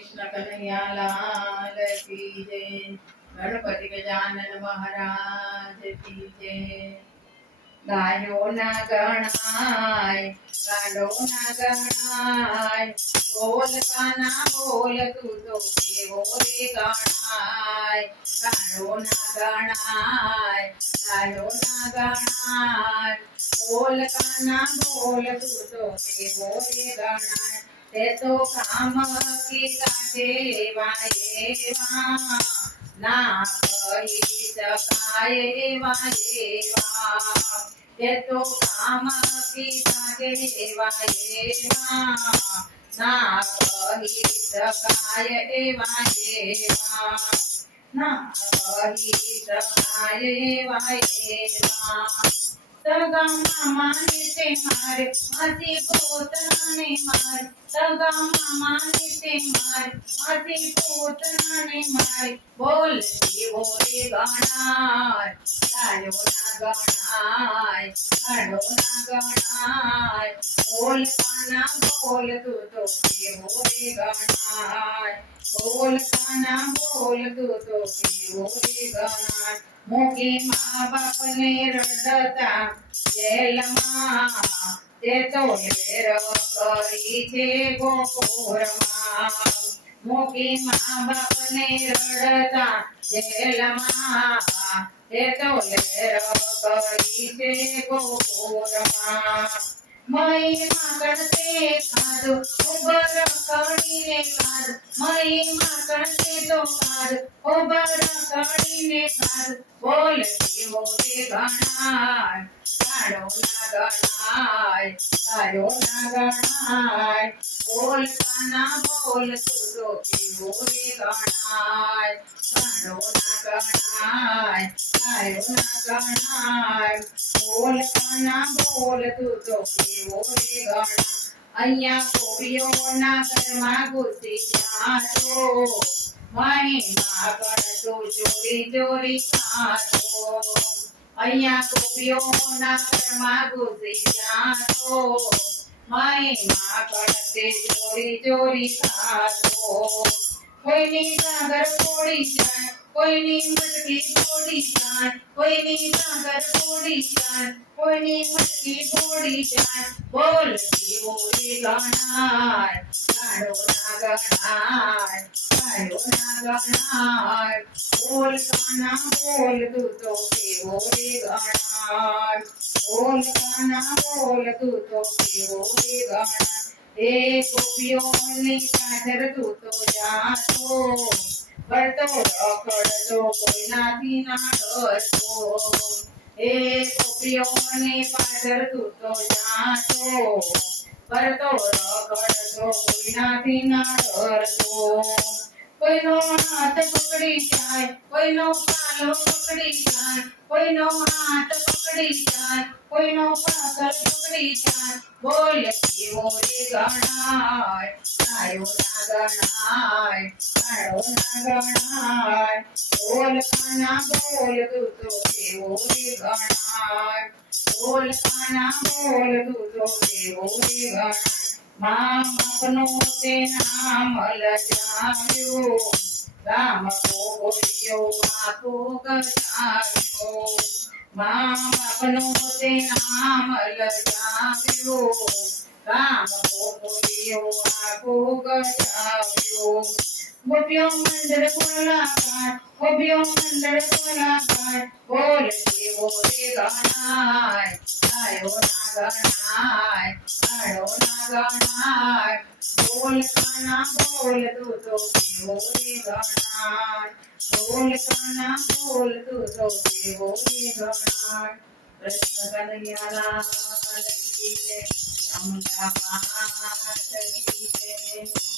कृष्ण कन्हैया लाल की जय। गणपति गजानन महाराज की जय। गायो न गणाय गाडो न गणाय। बोल काना बोल, तू तो केवो रे गणाय। गाडो न गणाय गाडो न गणाय। बोल काना बोल, तू तो केवो रे गणाय। તે તો કામ કી કાઢે વાયેવા ના કહી શકાય એવા એવા તે તો કામ કી કાઢે વાયેવા ના કહી શકાય એવા એવા ના કહી શકાય तगा माने ते मार मासी पोतना ने मार तगा माने ते मार मासी पोतना ने मार बोल देवो रे गणार तायो ना गणार गणो ना गणार बोल काना बोल तू तो देवो रे गणार बोल काना बोल तू तो देवो रे गणार મોકી મા બાપને રડતા જેલમાં તે તો વેર કરી છે ગોકુળમાં મોકી મા બાપને રડતા જેલમાં તે તો વેર કરી છે ગોકુળમાં મહિમા કરતે કાદ ઉબર કણીને કાદ મહિમા કરતે તો કાદ ઉબર કણીને કાદ બોલ શિવો રે તારો નાગણાય અહીંયા કોપીઓના ઘરમાં ઘૂસી જાતો વાણી માં અહીંયા કોપીઓના ઘરમાં ઘૂસી જાતો માં કરતે ચોરી ચોરી ખાતો. કોઈની સાગર ફોડી જાય કોઈની મટકી ફોડી જાય કોઈની સાગર ફોડી જાય કોઈની મટકી ફોડી જાય બોલ કેવો રે ગણાય ગાડો ના ગણાય ગાડો ના ગણાય બોલ કાના બોલ તું તો કેવો રે ગણાય બોલ કાના બોલ તું તો કેવો રે ગણાય એ ગોપીઓની પાછળ તું તો જાતો. ભરતો રખડતો કોઈનાથી ના ડરતો એ ગોપીઓની પાછળ તું જાતો. ભરતો રખડતો કોઈનાથી ના ડરતો કોઈનો હાથ પકડી જાય, કોઈનો પાલો પકડી જાય, કોઈનો હાથ પકડી જાય કોઈનો પાછળ પકડી જાય બોલ કેવો રે ગણાય ગાયો ના ગણાય ગાયો ના ગણાય બોલ કાના બોલ તું તો કેવો રે ગણાય બોલ કાના બોલ તું તો કેવો રે ગણાય મા બાપનો તે નામ લજાવ્યો રામ બોલ્યો આખો ગજાવ્યો વામ આપનો તે નામ લગાવ્યો. રામ બોલ્યો આગો ગજાવ્યો गोपियों मंदिर कोलाघाट गोपियों मंदिर कोलाघाट बोल के बोले गानाय आयो नागनाय आयो नागनाय बोल गाना बोल तू तो बोले गानाय बोल गाना बोल तू तो बोले गानाय कृष्ण कन्हैया लाल की जय अमृता पाठ की जय